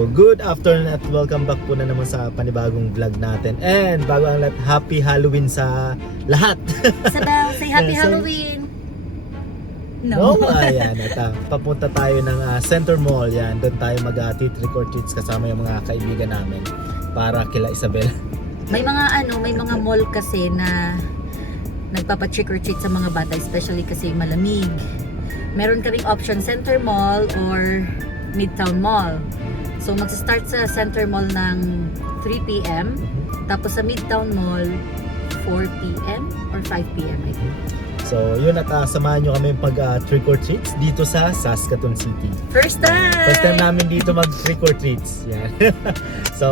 So good afternoon at welcome back po na naman sa panibagong vlog natin. And bago ang lahat, happy Halloween sa lahat. Isabel, say happy Yeah, so- Halloween. No, ayan. At papunta tayo ng Center Mall. Yan, doon tayo mag-trick or treats kasama yung mga kaibigan namin para kila Isabel. May mga mall kasi na nagpapa-trick or treat sa mga bata, especially kasi malamig. Meron ka ring option Center Mall or Midtown Mall. So magsa-start sa Center Mall ng 3 p.m. Tapos sa Midtown Mall 4 p.m. or 5 p.m. I think. So yun, at samahan nyo kami pag trick or treats dito sa Saskatoon City. First time! First time namin dito mag trick or treats. Yan. So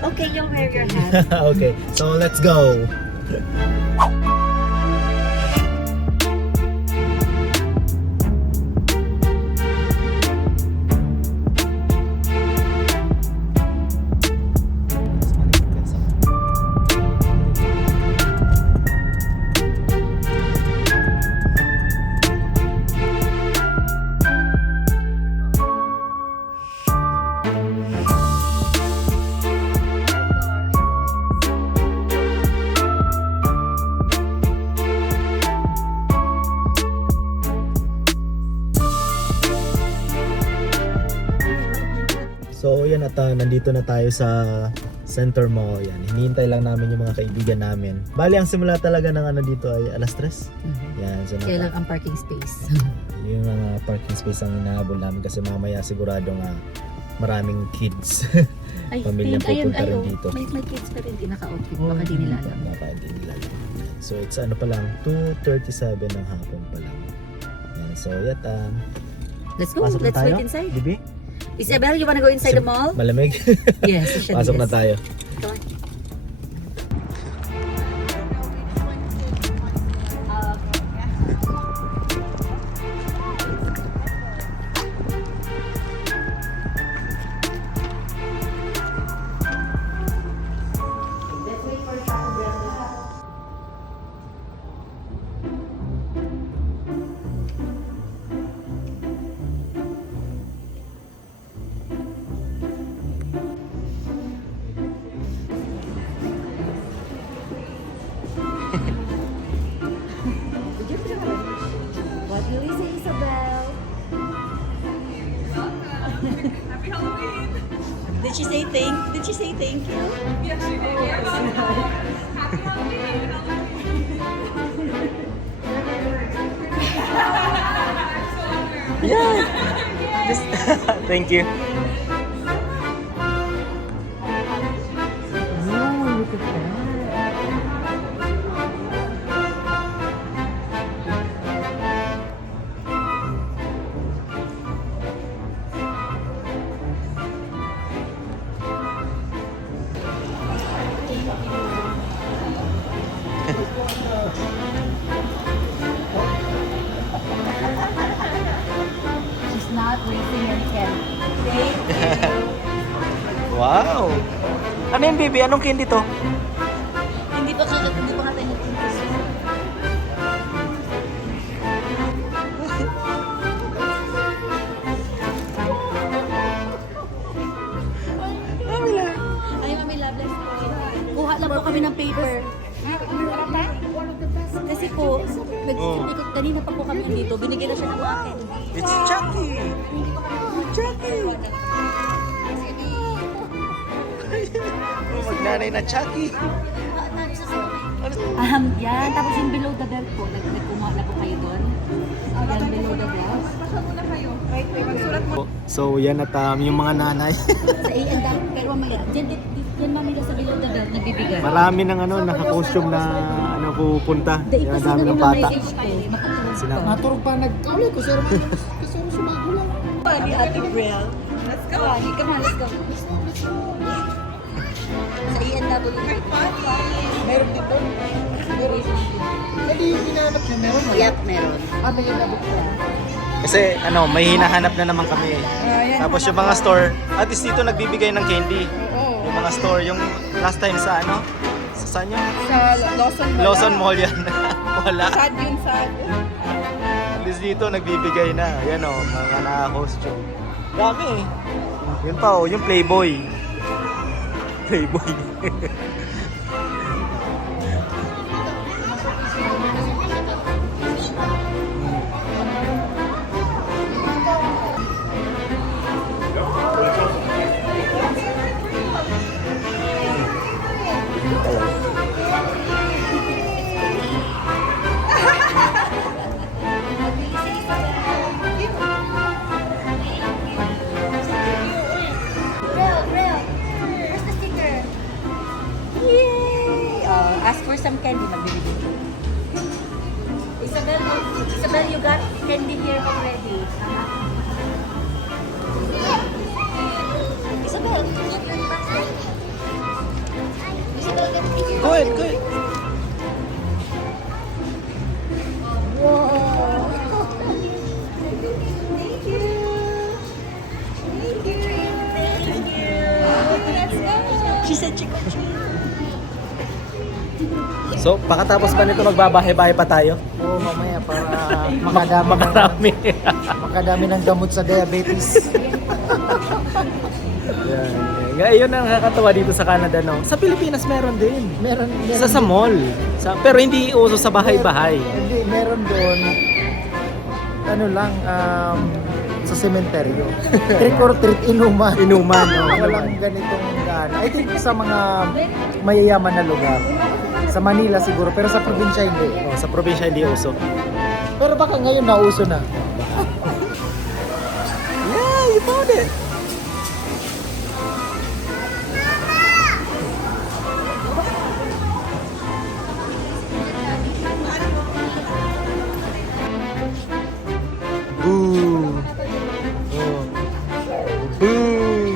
Okay, you'll wear your hat. okay, so let's go. So yan, at nandito na tayo sa Center Mall. Yan, hinihintay lang namin yung mga kaibigan namin. Bali, ang simula talaga ng dito ay alas 3. Yan, so Kaya lang ang parking space. yung mga parking space ang hinahabol namin kasi mamaya sigurado nga maraming kids. Ay, Pamilyang pupunta rin ayun, dito. May kids pa rin, di naka-outfit. Baka di nila alam. Baka di nila alam. So it's pa lang, 2:37 ng hapon pa lang. Yan, so yat, Let's go, pasok na let's tayo. wait inside. Bibi? Isabel, you wanna go inside the mall? Malamig. Yes, you should. Pasok na tayo. Go on. What will you say, Isabel? Happy Halloween! Did she say thank you? Yes, she did. Happy Halloween! Yeah. Thank you. Oh, look at that. She's not wasting her candy. Wow. Ano yung baby? Anong candy to? Hindi pa nga tayo nagpunta. Ay, Mami Loveless po. Kuha lang po kami ng paper. Kasi po, nag-ikot kanina pa po kami dito. Binigyan na siya ng akin. It's Chucky. Chucky. Oh, magnanay na Chucky. Yan. Tapos yung below the belt po. Nagkumuha na po kayo doon. Yan, below the belt. Muna kayo. Right, magsulat mo. So yan, at yung mga nanay. Sa A&W. Pero mamaya, dyan mami sa below the belt nagbibigay. Marami ng naka-costume na pupunta. Dahil Yan, kasi dami ng na bata. may age ko. Sila- Maturog pa nagkauli ko sir. Kasi ako sumago lang. Ni Ate Brielle. Let's go! Come on, let's go. Sa A&W. Meron dito. Meron. Hindi yung hinahanap niya meron. Wala. Yep, meron. May hinabot ka. Kasi may hinahanap na naman kami. Tapos yung mga store, at least dito nagbibigay ng candy. Yung mga store, yung last time sa sa saan yun? Sa Lawson Mall. Lawson Mall yan. Wala. Sad yun, sad. At least dito nagbibigay na. Yan o, mga naka-costume. Dami eh. Yun pa oh, yung Playboy. Playboy. Where's the sticker? Yay! Ask for some candy, magbibigay. Isabel, you got candy here already. Isabel. Isabel, get the sticker. Go ahead, go ahead. She said chick. So, pakatapos ba nito magbabahay-bahay pa tayo? Oo, mamaya para makadami, Makarami. makadami ng gamot sa diabetes. Yan. Yun ang nakakatawa dito sa Canada, no? Sa Pilipinas meron din. Meron Sa mall. Pero hindi uso sa bahay-bahay. Hindi, meron doon. Ano lang, sa sementeryo. Trick or treat, inuman. Inuman, no? Walang ganitong gana. I think sa mga mayayaman na lugar. Sa Manila siguro, pero sa probinsya hindi. Oh, sa probinsya hindi uso. Pero baka ngayon nauso na. Yeah, you found it. Boo. Oh. Boo.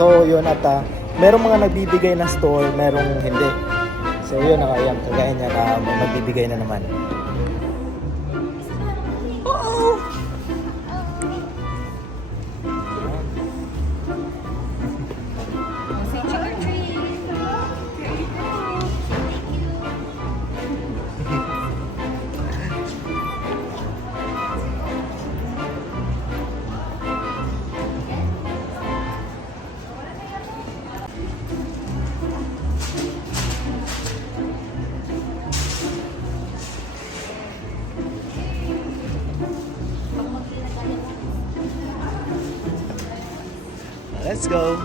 So yun at merong mga nagbibigay na store, merong hindi. So yun, nakayang kagaya niya na may magbibigay na naman. Oo! Say trick or treat. Let's go!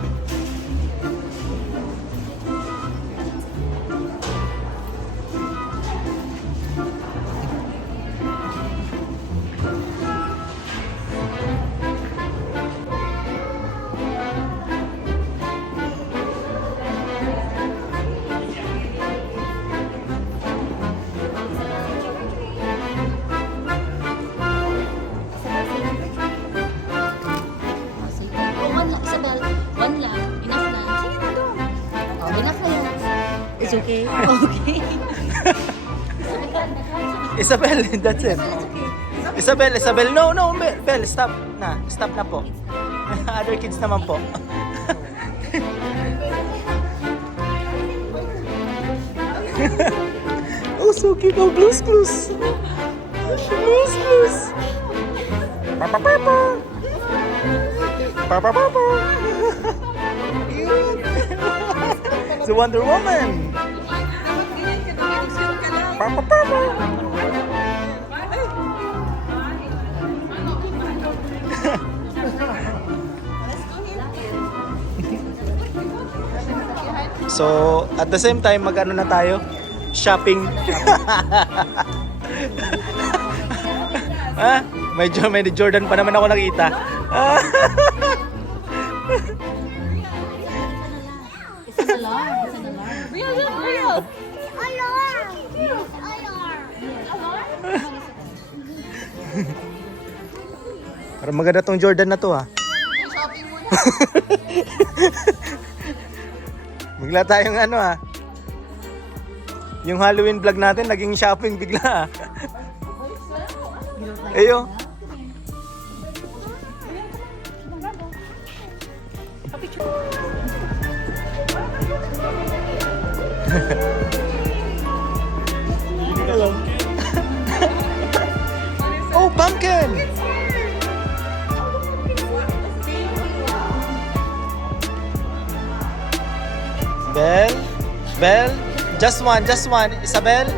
One lang, Isabel. One lang. Enough na. Sige na doon. Oh, enough na yan. It's okay. Okay. Isabel, that's it. Isabel, no, Bel, stop na. Stop na po. Other kids naman po. Oh, so cute. Oh, blues. Blues. Papa. Cute. It's a Wonder Woman. Dapat ganyan ka na, mag-shoot ka lang. Papa. So, at the same time, mag-ano na tayo? Shopping. Ha? May Jordan pa naman ako nakita. It's an alarm. It's an alarm. Real. Alarm. Parang maganda tong Jordan na to, ha? Shopping muna. Bigla tayong ano, ha? Yung Halloween vlog natin, naging shopping bigla, ha? Ayo. Just one. Isabel,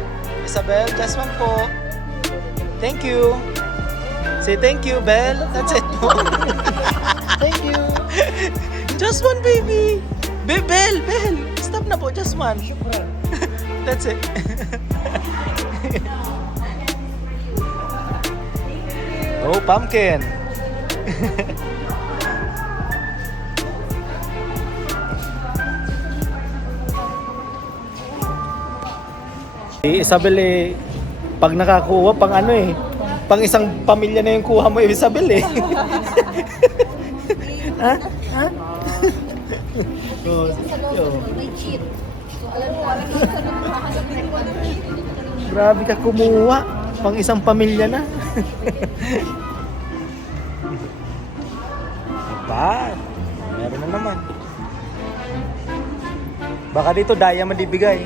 just one po. Thank you. Say thank you, Belle. That's it po. Thank you. Just one, baby. Belle. Stop na po. Just one. That's it. Oh, pumpkin. Isabel pag nakakuha pang pang isang pamilya na yung kuha mo, Isabel Ha? Oh, May cheat. So, alam mo, grabe ka kumuha. Pang isang pamilya na. Ba? Meron na naman. Baka dito diamond ibigay.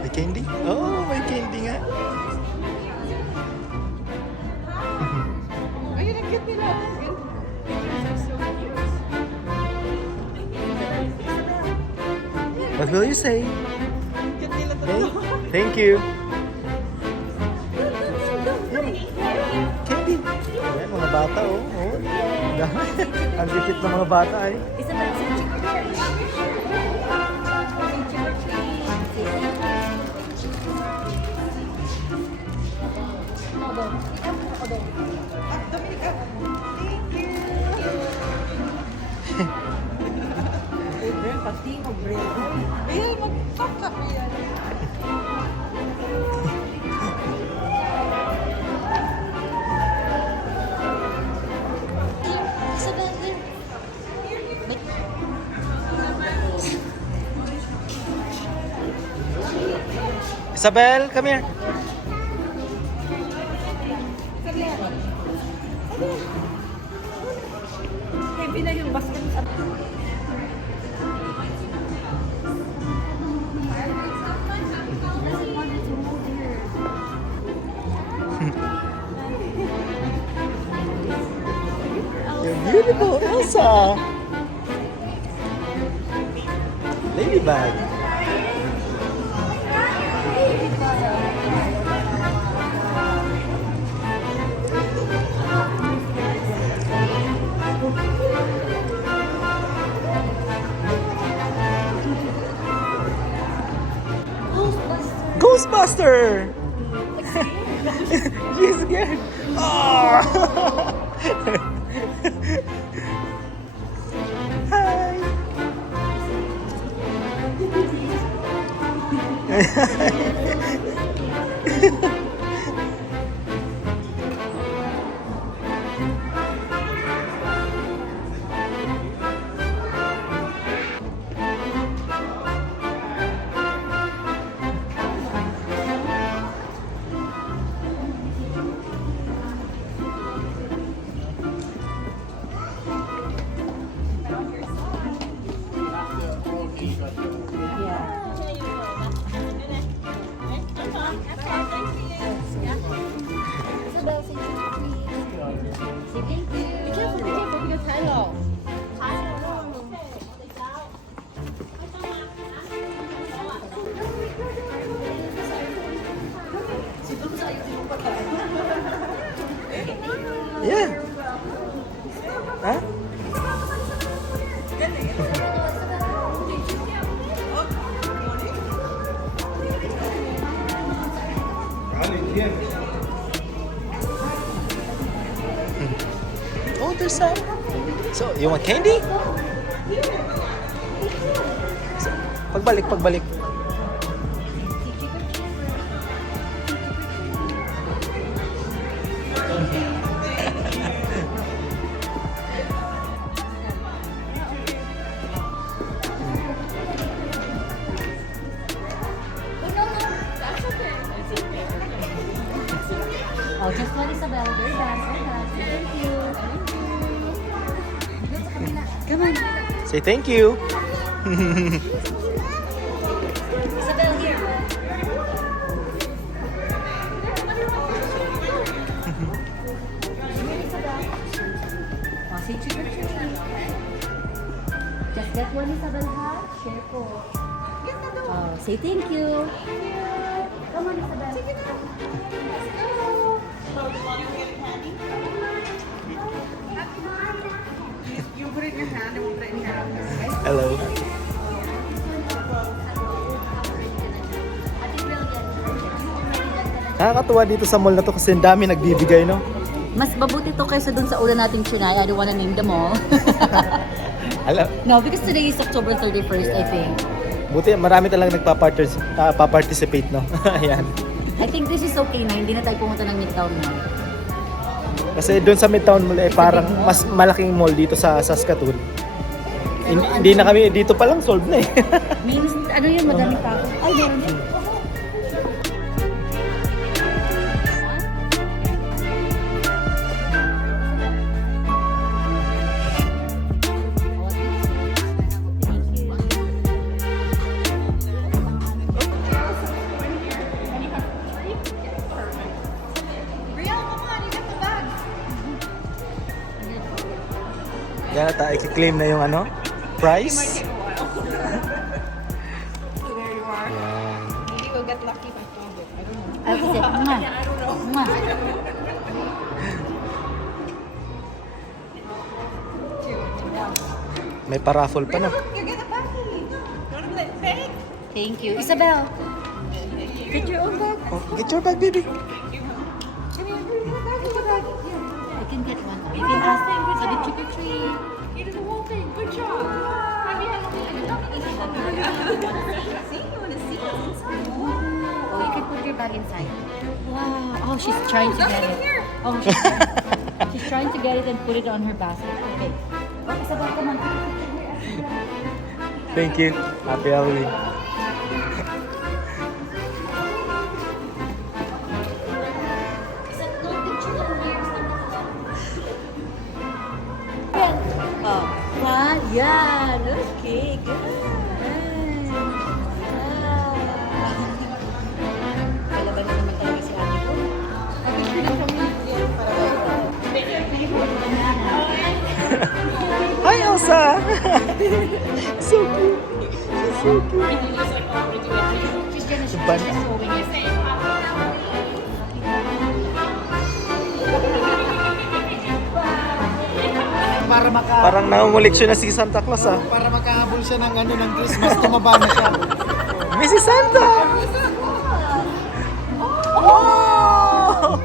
May candy? Oh, may candy nga. Ayun, ang cute nila. So cute. What will you say? Cute nila to. Okay. Thank you. Candy. Ayan, mga bata oh. Ang dikit ng mga bata ay. Isabel, sa Dominica, thank you. Ayun, magpapakape yan. Isabel, there. Isabel, come here. Heavy na yung basket. You're beautiful, Elsa. Ladybug. Ghostbuster! She's scared. Oh! Hi. Isabel, say thank you. Be careful, because hello. Yeah. Huh? Oh, there's some. So, you want candy? So, pagbalik. Oh, just one, Isabel. Very bad. Thank you. Say thank you. Isabel, here. Oh, say trick or treat. Just that one, Isabel, ha? Share po. Oh, say thank you. Come on, Isabel. Sige na. Let's go. You put it in your hand and we'll put it in your hand. Hello. Nakakatuwa dito sa mall na to kasi ang dami nagbibigay, no? Mas mabuti to kaysa dun sa una nating trinay. I don't wanna name them all. Alam, No, because today is October 31st, I think. buti marami talaga nagpa-participate, no? Ayan. I think this is okay na hindi na tayo pumunta ng Midtown Mall. Kasi doon sa Midtown Mall eh, parang mas malaking mall dito sa Saskatoon. Hindi na kami, dito pa lang solved na eh. Means, ano yun, madaming tao. Ay, meron din. Yan na tayo, i-claim na yung ano, price. There you are. Yan. Maybe we'll get lucky by found it. I don't know. Ay, kasi, ma. May paraffle pa, no? You get a package. You want to play fake? Thank you. Isabel. Get your own bag. Oh, get your bag, baby. Give me a bag. Give me a bag. I can get one. You can ask them for the trick or treat. You did the whole thing. Good job. Have you had a See, you want to see what's inside? Oh, you can put your bag inside. Wow. Oh, she's trying to get it. Oh, she's trying to get it and put it on her basket. Okay. Oh, Isabel, come on. Thank you. Happy Halloween. Oh, wow, yan. Okay, good. Kalaban na naman talaga si ate ko. Hi, Elsa! So cute. So cute. She's gonna show Ban- she's showing it. Para maka Parang nangunguleksyon na si Santa Claus, ah. para makahabol siya ng ano ng Christmas, tumaba na siya. Mrs. Santa! Oh!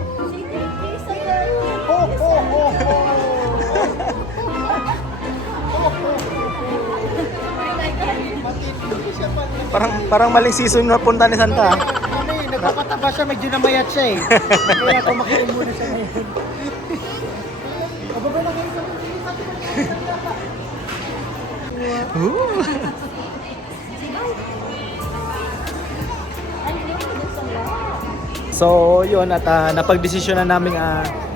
Parang maling season na punta ni Santa. Ano eh, nagpapataba siya, medyo namayat siya eh. Kaya kumakain muna siya ngayon. Ababa na ngayon. Ooh. So, yun at napagdesisyon na namin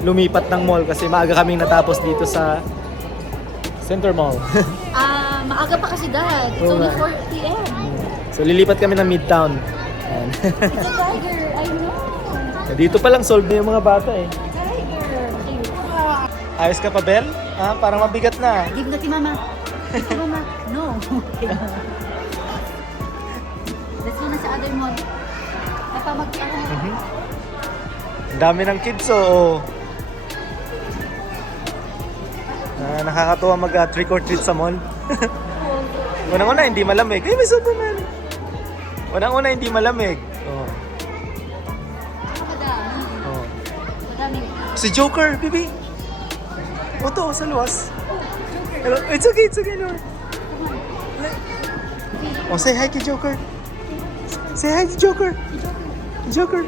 lumipat ng mall kasi maaga kaming natapos dito sa Center Mall. Maaga pa kasi dad. It's Oo only nga. 4 p.m. So, lilipat kami ng Midtown. Ayan. It's a tiger. I know. Dito pa lang solved na yung mga bata eh. Tiger. Ayos ka pa, Bel? Parang mabigat na. Give na ti mama. Give to mama. No. Let's go na sa other mall. Ang dami ng kids, oh. Nakakatuwa mag-trick or treat sa mall. Unang-una, hindi malamig. Ay, may Superman! Unang-una, hindi malamig. Oh. Madami. Oh. Madami. Si Joker, baby! Oto, sa luwas. Hello? It's okay, no. Oh, say hi kay Joker. Say hi to Joker. Joker.